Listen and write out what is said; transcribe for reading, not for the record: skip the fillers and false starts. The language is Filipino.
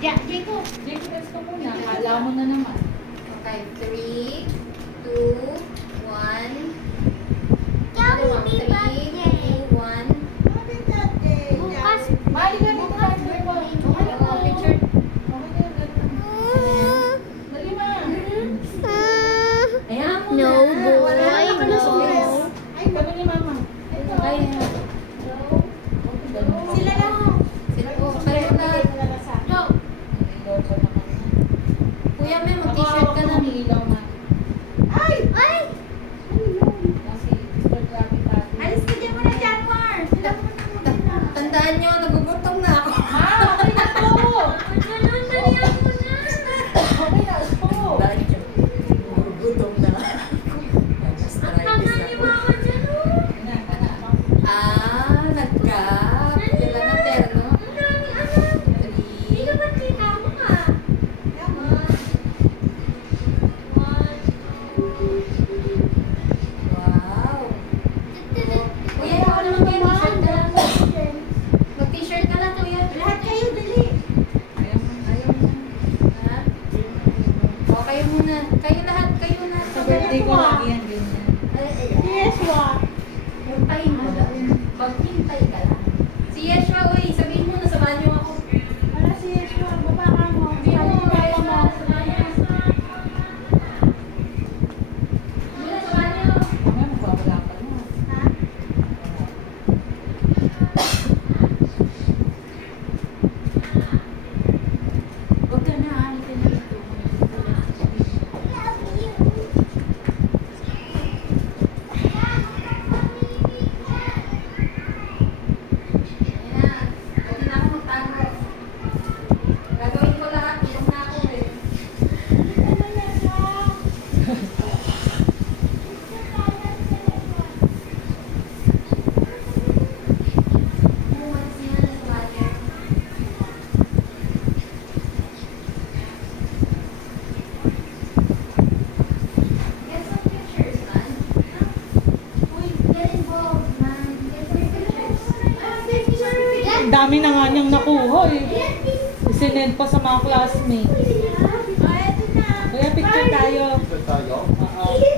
Jacob. Jacob, let's go muna. Kala mo na naman. Okay, 3, 2, 1. Happy Three, birthday. 2, 1. Bukas. Mali ka dito tayo. Okay na. Picture. Okay na. Dali ma. Ayan mo No, na. boy, Wala na ka na no. stress. Ay, kami ni mama. Ito. Ay, Sila lang. Sila po. Kayo na. No. Kuya, may mag-t-shirt ka na. Ilaw na. Ay! Kasi, Mr. Grabe tayo. Alis ka dyan muna dyan, Mar. Tandaan nyo, nagugutom na ako. Okay na to. Ganun, dalihan mo na. Okay na to. Tandaan nyo, nagugutom na ako. Ang tanga ni Mama dyan, oh. Ah, nagkap. Kailan na terno? Ang daming anak. Hindi ka ba't kita mo ka? Wow. Kuya, ikaw naman kayo, t-shirt ka lang. Mag-t-shirt ka lang, kuya. Lahat kayo, dali. Ayaw mo na. Ha? O, kayo muna. Kayo lahat, kayo na. Sa birthday ko lagi yan, ganyan. Hintayin mo lang. Maghintay ka lang. Si Yeshua, uy, sabihin mo na samahan niyo ako. Sabihin mo, Yeshua, samahan niyo. Muna, samahan niyo. Mamaya magwawala ka na. Huwag ka na, halika na dito. Ayan na. Huwag na ako magtago. Gagawin ko lahat. Huwag na ako eh. Umalis niya na sa water. Get some pictures, man. Uy, get involved, man. Get some pictures. Pictures. Ang dami na nga niyang nakuha eh. Isinend pa sa mga classmates. Kaya picture tayo. Tayo? Oo.